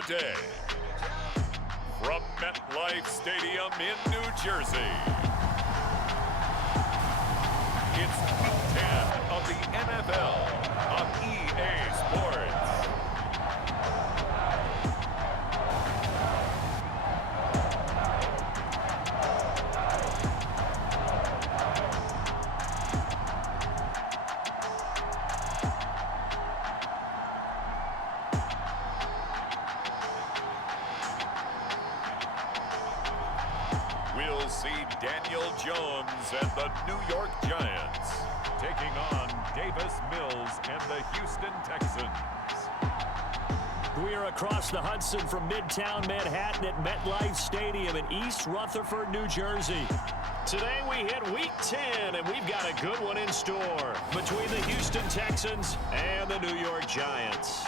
today. From MetLife Stadium in New Jersey, it's Week 10 of the NFL on EA Sports. We'll see Daniel Jones and the New York Giants taking on Davis Mills and the Houston Texans. We are across the Hudson from Midtown Manhattan at MetLife Stadium in East Rutherford, New Jersey. Today we hit Week 10, and we've got a good one in store between the Houston Texans and the New York Giants.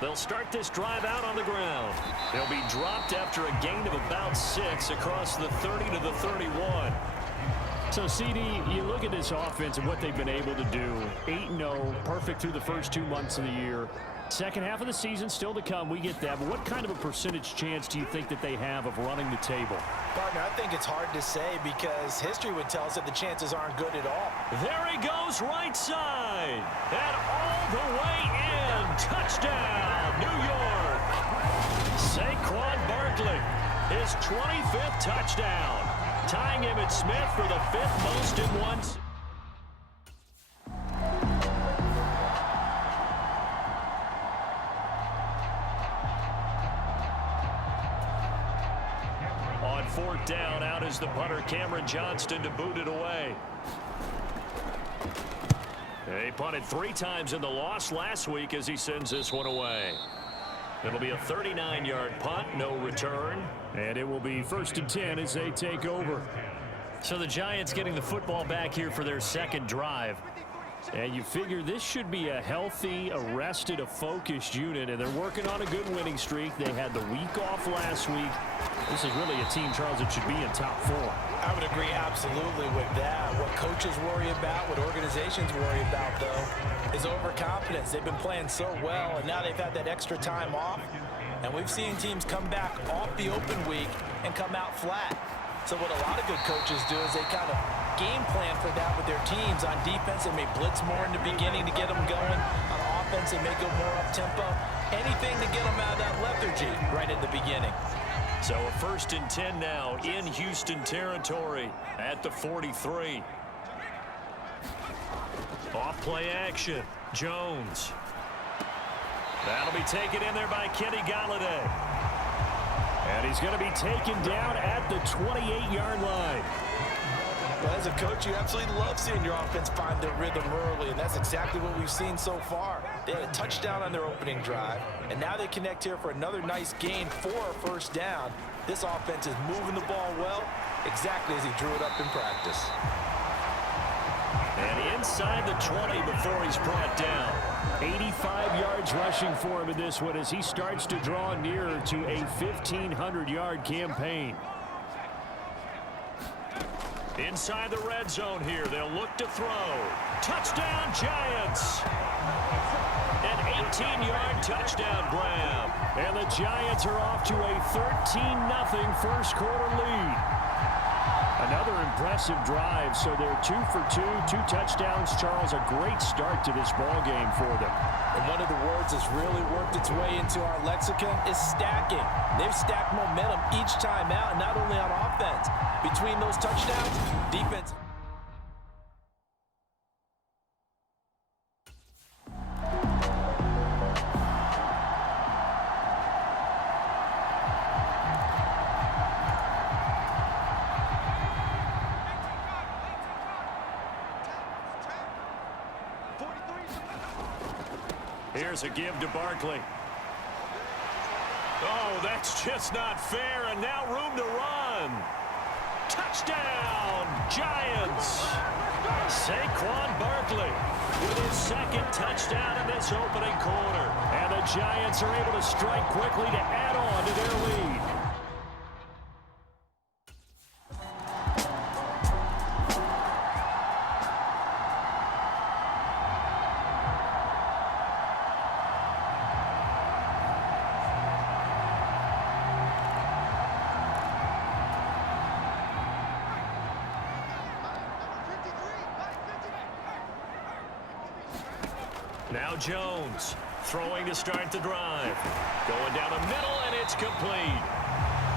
They'll start this drive out on the ground. They'll be dropped after a gain of about 6 across the 30 to the 31. So, CD, you look at this offense and what they've been able to do. 8-0, perfect through the first 2 months of the year. Second half of the season still to come, we get that. But what kind of a percentage chance do you think that they have of running the table? Partner, I think it's hard to say because history would tell us that the chances aren't good at all. There he goes right side. And all the way in. Touchdown, New York. Saquon Barkley, his 25th touchdown. Tying Emmitt Smith for the 5th most in one. On 4th down, out is the punter Cameron Johnston to boot it away. He punted 3 times in the loss last week as he sends this one away. It'll be a 39-yard punt, no return. And it will be 1st and 10 as they take over. So the Giants getting the football back here for their second drive. And you figure this should be a healthy, a focused unit, and they're working on a good winning streak. They had the week off last week. This is really a team, Charles, that should be in top 4. I would agree absolutely with that. What coaches worry about, what organizations worry about, though, is overconfidence. They've been playing so well, and now they've had that extra time off. And we've seen teams come back off the open week and come out flat. So what a lot of good coaches do is they kind of game plan for that with their teams. On defense, they may blitz more in the beginning to get them going. On offense, they may go more up-tempo. Anything to get them out of that lethargy right at the beginning. So a 1st and 10 now in Houston territory at the 43. Off play action. Jones. That'll be taken in there by Kenny Golladay. And he's going to be taken down at the 28-yard line. Well, as a coach, you absolutely love seeing your offense find their rhythm early, and that's exactly what we've seen so far. They had a touchdown on their opening drive, and now they connect here for another nice gain for a 1st down. This offense is moving the ball well, exactly as he drew it up in practice. And inside the 20 before he's brought down. 85 yards rushing for him in this one as he starts to draw nearer to a 1,500-yard campaign. Inside the red zone here, they'll look to throw. Touchdown, Giants! An 18-yard touchdown grab. And the Giants are off to a 13-0 first quarter lead. Another impressive drive, so they're 2 for 2, 2 touchdowns. Charles, a great start to this ball game for them. And one of the words that's really worked its way into our lexicon is stacking. They've stacked momentum each time out, not only on offense. Between those touchdowns, defense. Here's a give to Barkley. Oh, that's just not fair, and now room to run. Touchdown, Giants. Saquon Barkley with his second touchdown in this opening quarter. And the Giants are able to strike quickly to add on to their lead. Now Jones throwing to start the drive. Going down the middle, and it's complete.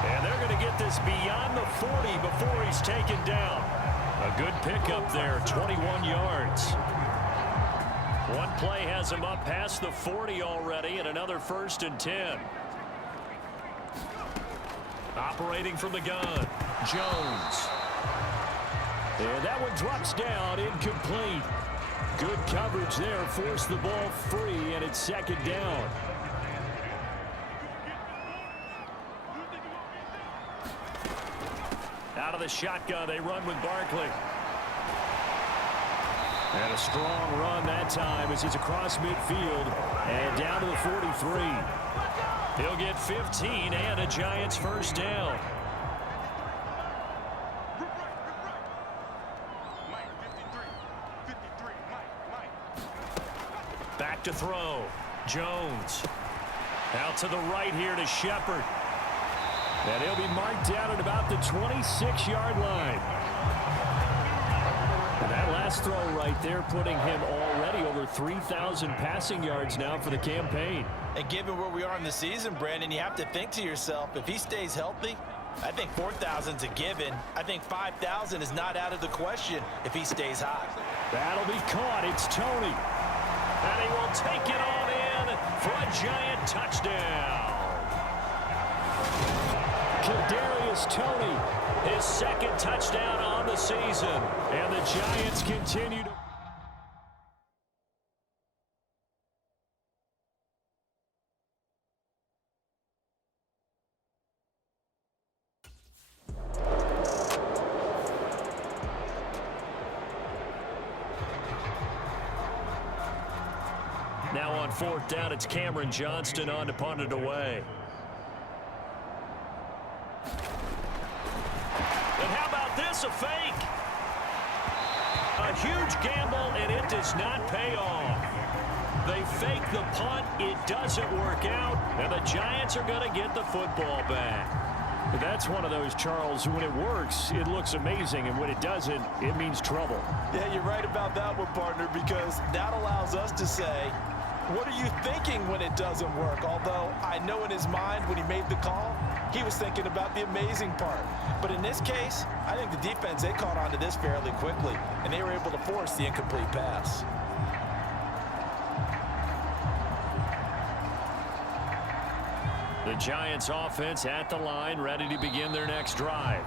And they're going to get this beyond the 40 before he's taken down. A good pickup there, 21 yards. One play has him up past the 40 already, and another 1st and 10. Operating from the gun, Jones. And that one drops down, incomplete. Good coverage there, forced the ball free, and it's 2nd down. Out of the shotgun, they run with Barkley. And a strong run that time as he's across midfield and down to the 43. He'll get 15 and a Giants 1st down. Back to throw. Jones. Out to the right here to Shepard. And he'll be marked down at about the 26-yard line. And that last throw right there putting him already over 3,000 passing yards now for the campaign. And given where we are in the season, Brandon, you have to think to yourself, if he stays healthy, I think 4,000's a given. I think 5,000 is not out of the question if he stays hot. That'll be caught. It's Tony. And he will take it on in for a Giant touchdown. Kadarius Toney, his 2nd touchdown on the season. And the Giants continue to... Now on 4th down, it's Cameron Johnston on to punt it away. And how about this, a fake? A huge gamble, and it does not pay off. They fake the punt, it doesn't work out, and the Giants are going to get the football back. That's one of those, Charles, when it works, it looks amazing, and when it doesn't, it means trouble. Yeah, you're right about that one, partner, because that allows us to say, what are you thinking when it doesn't work? Although I know in his mind when he made the call, he was thinking about the amazing part. But in this case, I think the defense, they caught on to this fairly quickly, and they were able to force the incomplete pass. The Giants offense at the line, ready to begin their next drive.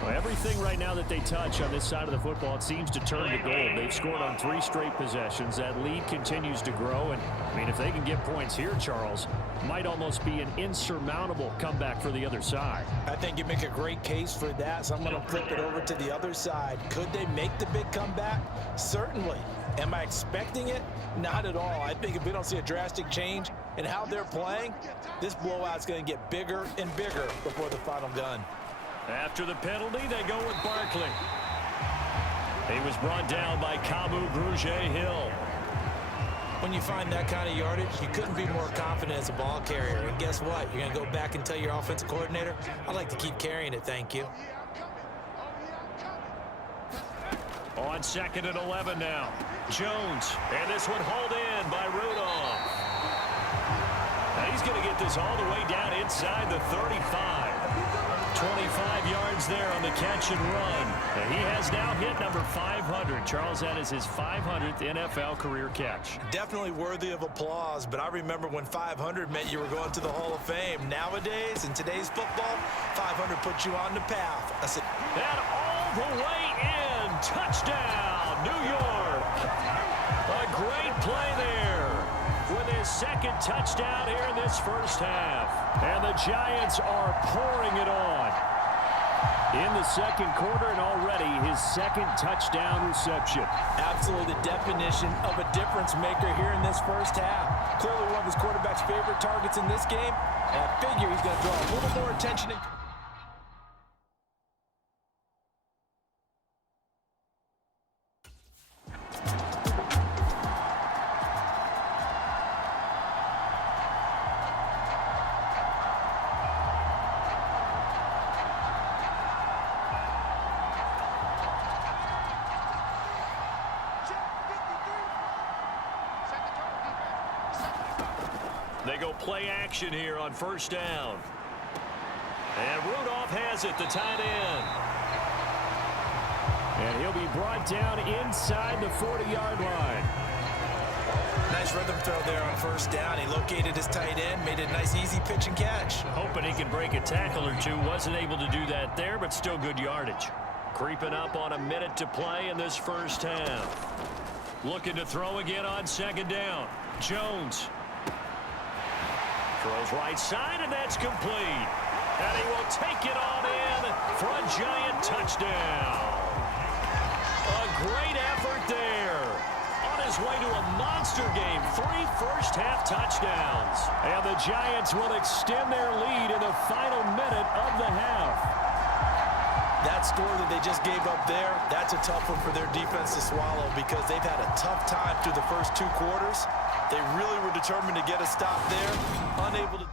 Well, everything right now that they touch on this side of the football, it seems to turn to gold. They've scored on 3 straight possessions. That lead continues to grow. And, I mean, if they can get points here, Charles, might almost be an insurmountable comeback for the other side. I think you make a great case for that, so I'm going to flip it over to the other side. Could they make the big comeback? Certainly. Am I expecting it? Not at all. I think if we don't see a drastic change in how they're playing, this blowout's going to get bigger and bigger before the final gun. After the penalty, they go with Barkley. He was brought down by Kamu Grugier-Hill. When you find that kind of yardage, you couldn't be more confident as a ball carrier. And guess what? You're going to go back and tell your offensive coordinator, I'd like to keep carrying it, thank you. On 2nd and 11 now. Jones, and this one hauled in by Rudolph. Now he's going to get this all the way down inside the 35. 25 yards there on the catch and run. And he has now hit number 500. Charles, that is his 500th NFL career catch. Definitely worthy of applause, but I remember when 500 meant you were going to the Hall of Fame. Nowadays, in today's football, 500 puts you on the path. And all the way in. Touchdown, New York. A great play there when they his second touchdown here in this first half. And the Giants are pouring it on. In the second quarter, and already his second touchdown reception. Absolutely the definition of a difference maker here in this first half. Clearly one of his quarterback's favorite targets in this game. And I figure he's going to draw a little more attention. They go play action here on first down. And Rudolph has it, the tight end. And he'll be brought down inside the 40-yard line. Nice rhythm throw there on first down. He located his tight end, made it a nice easy pitch and catch. Hoping he can break a tackle or two. Wasn't able to do that there, but still good yardage. Creeping up on a minute to play in this first half. Looking to throw again on second down. Jones. Throws right side, and that's complete. And he will take it on in for a Giant touchdown. A great effort there. On his way to a monster game. 3 first-half touchdowns. And the Giants will extend their lead in the final minute of the half. That score that they just gave up there, that's a tough one for their defense to swallow because they've had a tough time through the first 2 quarters. They really were determined to get a stop there, unable to...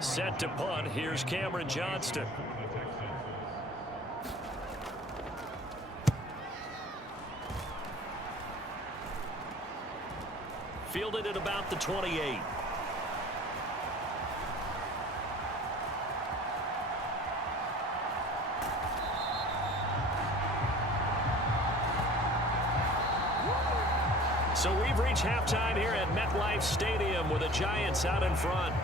Set to punt. Here's Cameron Johnston. Fielded at about the 28. So we've reached halftime here at MetLife Stadium with the Giants out in front.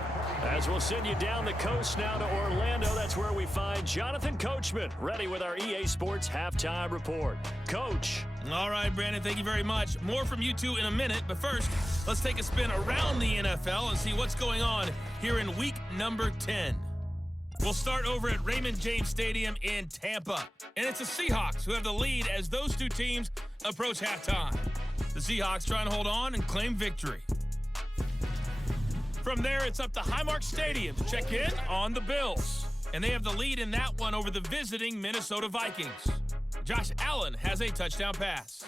As we'll send you down the coast now to Orlando, that's where we find Jonathan Coachman, ready with our EA Sports Halftime Report. Coach. All right, Brandon, thank you very much. More from you two in a minute, but first, let's take a spin around the NFL and see what's going on here in week number 10. We'll start over at Raymond James Stadium in Tampa, and it's the Seahawks who have the lead as those two teams approach halftime. The Seahawks trying to hold on and claim victory. From there, it's up to Highmark Stadium to check in on the Bills. And they have the lead in that one over the visiting Minnesota Vikings. Josh Allen has a touchdown pass.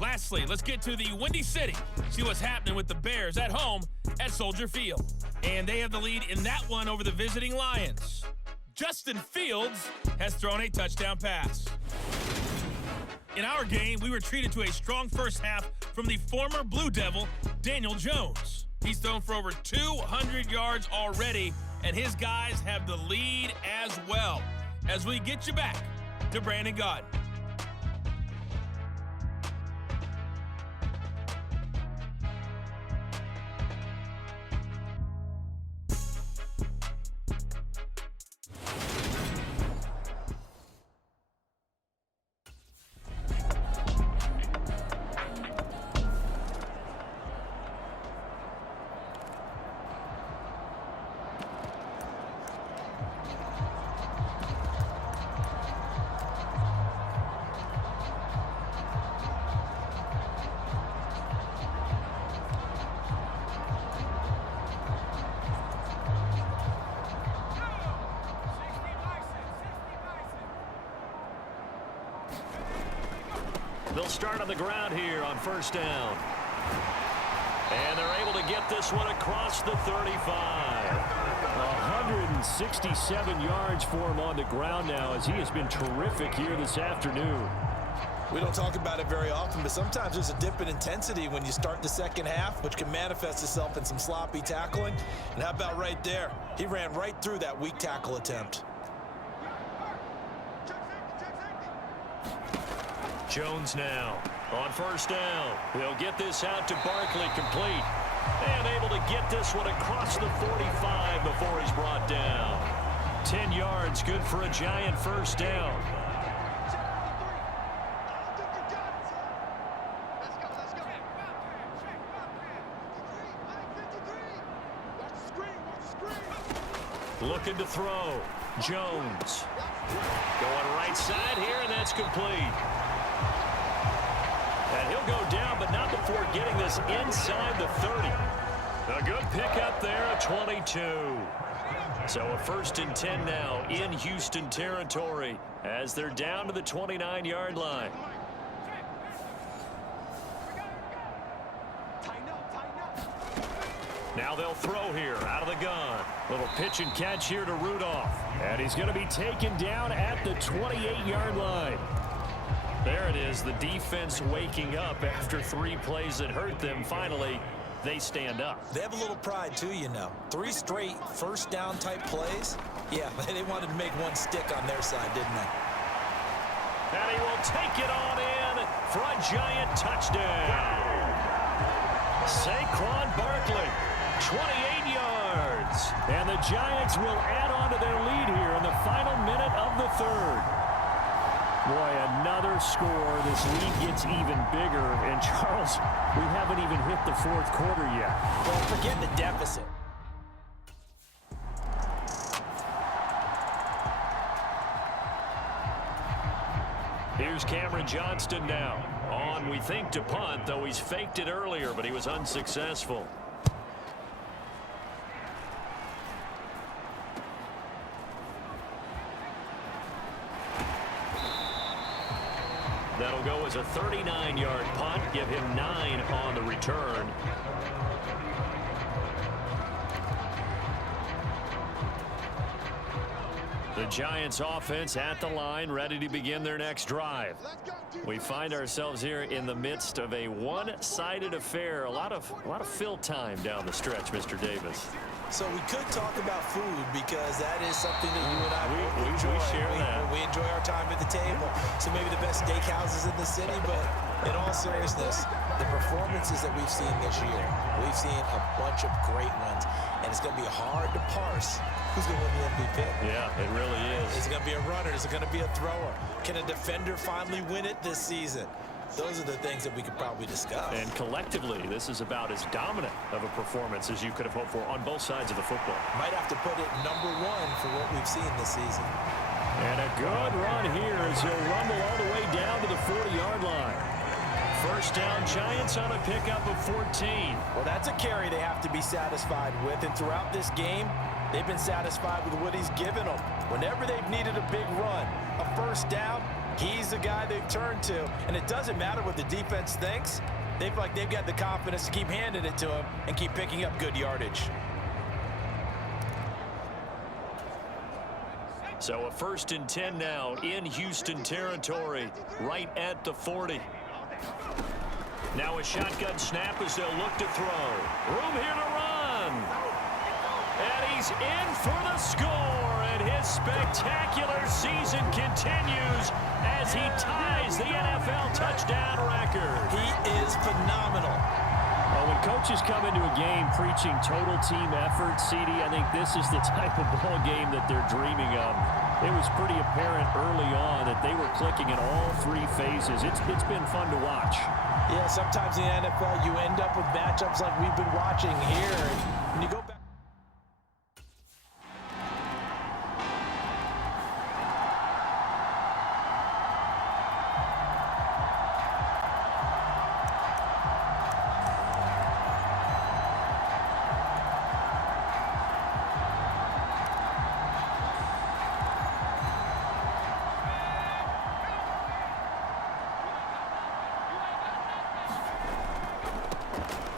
Lastly, let's get to the Windy City. See what's happening with the Bears at home at Soldier Field. And they have the lead in that one over the visiting Lions. Justin Fields has thrown a touchdown pass. In our game, we were treated to a strong first half from the former Blue Devil, Daniel Jones. He's thrown for over 200 yards already, and his guys have the lead as well. As we get you back to Brandon Gaudin. They'll start on the ground here on first down. And they're able to get this one across the 35. 167 yards for him on the ground now as he has been terrific here this afternoon. We don't talk about it very often, but sometimes there's a dip in intensity when you start the second half, which can manifest itself in some sloppy tackling. And how about right there? He ran right through that weak tackle attempt. Jones now on first down. He'll get this out to Barkley, complete. And able to get this one across the 45 before he's brought down. 10 yards, good for a Giant first down. Looking to throw. Jones. Going right side here, and that's complete. And he'll go down, but not before getting this inside the 30. A good pickup there at 22. So a 1st and 10 now in Houston territory as they're down to the 29-yard line. Now they'll throw here out of the gun. Little pitch and catch here to Rudolph. And he's going to be taken down at the 28-yard line. There it is, the defense waking up after 3 plays that hurt them. Finally, they stand up. They have a little pride, too, you know. 3 straight first down type plays. Yeah, they wanted to make one stick on their side, didn't they? And he will take it on in for a Giant touchdown. Saquon Barkley, 28 yards. And the Giants will add on to their lead here in the final minute of the 3rd. Boy, another score. This lead gets even bigger. And, Charles, we haven't even hit the 4th quarter yet. Well, forget the deficit. Here's Cameron Johnston now. On, we think, to punt, though he's faked it earlier, but he was unsuccessful. That'll go as a 39-yard punt. Give him 9 on the return. The Giants offense at the line, ready to begin their next drive. We find ourselves here in the midst of a one-sided affair. A lot of fill time down the stretch, Mr. Davis. So we could talk about food because that is something that you and I we enjoy. share that. We enjoy our time at the table. So maybe the best steakhouses in the city, but in all seriousness, the performances that we've seen this year, we've seen a bunch of great ones, and it's going to be hard to parse who's going to win the MVP. Yeah, it really is. Is it going to be a runner? Is it going to be a thrower? Can a defender finally win it this season? Those are the things that we could probably discuss. And collectively, this is about as dominant of a performance as you could have hoped for on both sides of the football. Might have to put it number 1 for what we've seen this season. And a good run here as he'll rumble all the way down to the 40-yard line. First down, Giants on a pickup of 14. Well, that's a carry they have to be satisfied with. And throughout this game, they've been satisfied with what he's given them. Whenever they've needed a big run, a first down, he's the guy they've turned to. And it doesn't matter what the defense thinks. They've got the confidence to keep handing it to him and keep picking up good yardage. So a 1st and 10 now in Houston territory, right at the 40. Now a shotgun snap as they'll look to throw. Room here to run. And he's in for the score. And his spectacular season continues as he ties the NFL touchdown record. He is phenomenal. Well, when coaches come into a game preaching total team effort, CD, I think this is the type of ball game that they're dreaming of. It was pretty apparent early on that they were clicking in all 3 phases. It's been fun to watch. Yeah, sometimes in the NFL you end up with matchups like we've been watching here. And you go back.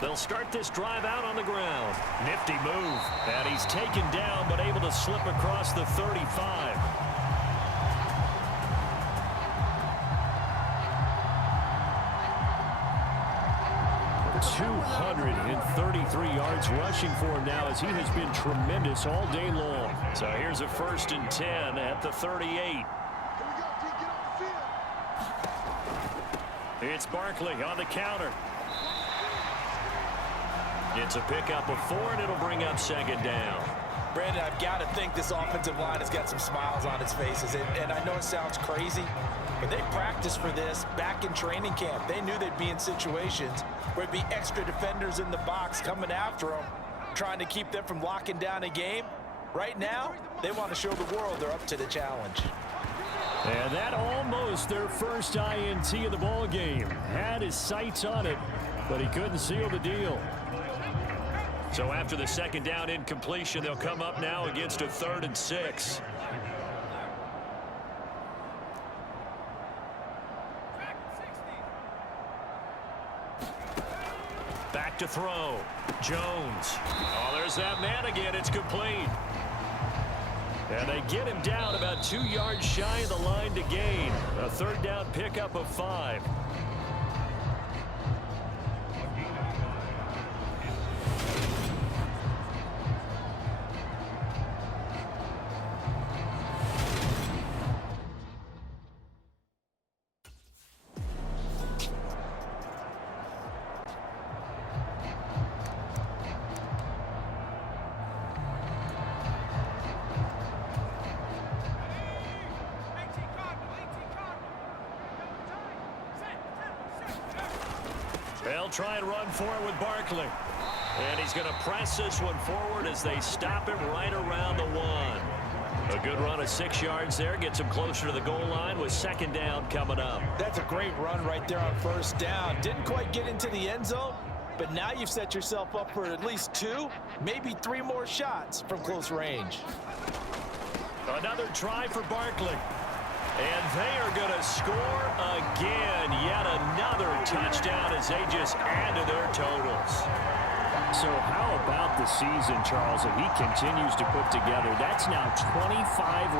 They'll start this drive out on the ground. Nifty move. And he's taken down, but able to slip across the 35. .233 yards rushing for him now as he has been tremendous all day long. So here's a 1st and 10 at the 38. It's Barkley on the counter. It's a pickup of 4, and it'll bring up second down. Brandon, I've got to think this offensive line has got some smiles on its faces. And I know it sounds crazy, but they practiced for this back in training camp. They knew they'd be in situations where it'd be extra defenders in the box coming after them, trying to keep them from locking down a game. Right now, they want to show the world they're up to the challenge. And that almost their first INT of the ball game. Had his sights on it, but he couldn't seal the deal. So after the second down incompletion, they'll come up now against a 3rd and 6. Back to throw. Jones. Oh, there's that man again. It's complete. And they get him down about 2 yards shy of the line to gain. A 3rd down pickup of 5. They'll try and run for it with Barkley. And he's going to press this one forward as they stop him right around the 1. A good run of 6 yards there. Gets him closer to the goal line with second down coming up. That's a great run right there on first down. Didn't quite get into the end zone, but now you've set yourself up for at least 2, maybe 3 more shots from close range. Another try for Barkley. And they are going to score again. Yet another touchdown as they just add to their totals. So how about the season, Charles, that he continues to put together? That's now 25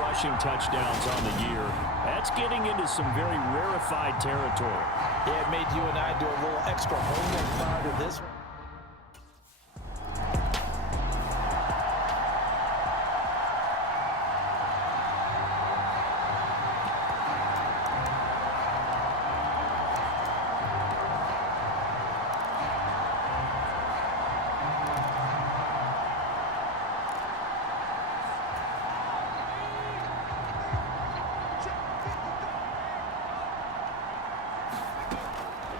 rushing touchdowns on the year. That's getting into some very rarefied territory. Yeah, it made you and I do a little extra homework prior to this one.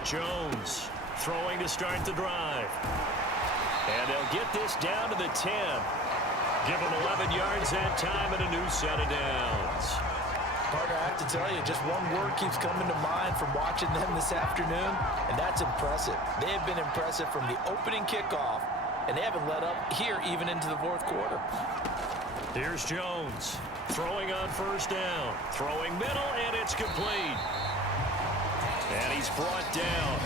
Jones throwing to start the drive. And they'll get this down to the 10. Give them 11 yards that time and a new set of downs. Partner, I have to tell you, just one word keeps coming to mind from watching them this afternoon, and that's impressive. They have been impressive from the opening kickoff, and they haven't let up here even into the 4th quarter. Here's Jones throwing on first down. Throwing middle, and it's complete. And he's brought down.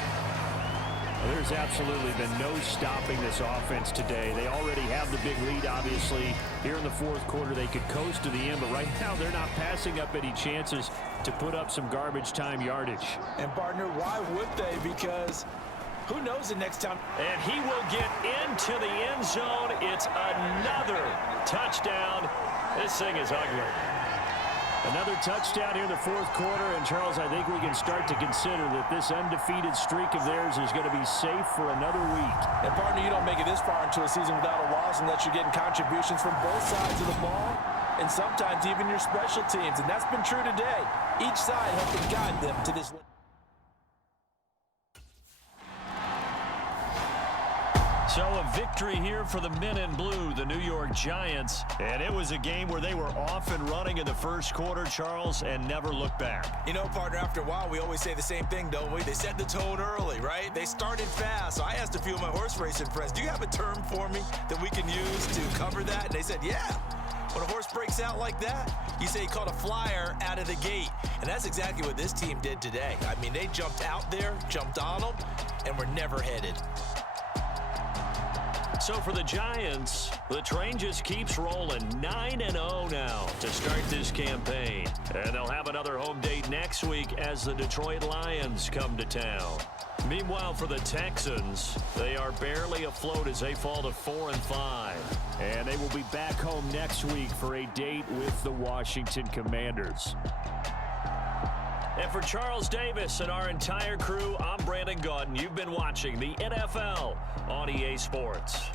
Well, there's absolutely been no stopping this offense today. They already have the big lead, obviously. Here in the 4th quarter, they could coast to the end, but right now they're not passing up any chances to put up some garbage time yardage. And, partner, why would they? Because who knows the next time. And he will get into the end zone. It's another touchdown. This thing is ugly. Another touchdown here in the 4th quarter, and Charles, I think we can start to consider that this undefeated streak of theirs is going to be safe for another week. And partner, you don't make it this far into a season without a loss unless you're getting contributions from both sides of the ball, and sometimes even your special teams, and that's been true today. Each side helping guide them to this. So a victory here for the men in blue, the New York Giants. And it was a game where they were off and running in the 1st quarter, Charles, and never looked back. You know, partner, after a while, we always say the same thing, don't we? They set the tone early, right? They started fast. So I asked a few of my horse racing friends, do you have a term for me that we can use to cover that? And they said, yeah. When a horse breaks out like that, you say he caught a flyer out of the gate. And that's exactly what this team did today. I mean, they jumped out there, jumped on them, and were never headed. So for the Giants, the train just keeps rolling. 9-0 now to start this campaign. And they'll have another home date next week as the Detroit Lions come to town. Meanwhile, for the Texans, they are barely afloat as they fall to 4-5. And they will be back home next week for a date with the Washington Commanders. And for Charles Davis and our entire crew, I'm Brandon Gaudin. You've been watching the NFL on EA Sports.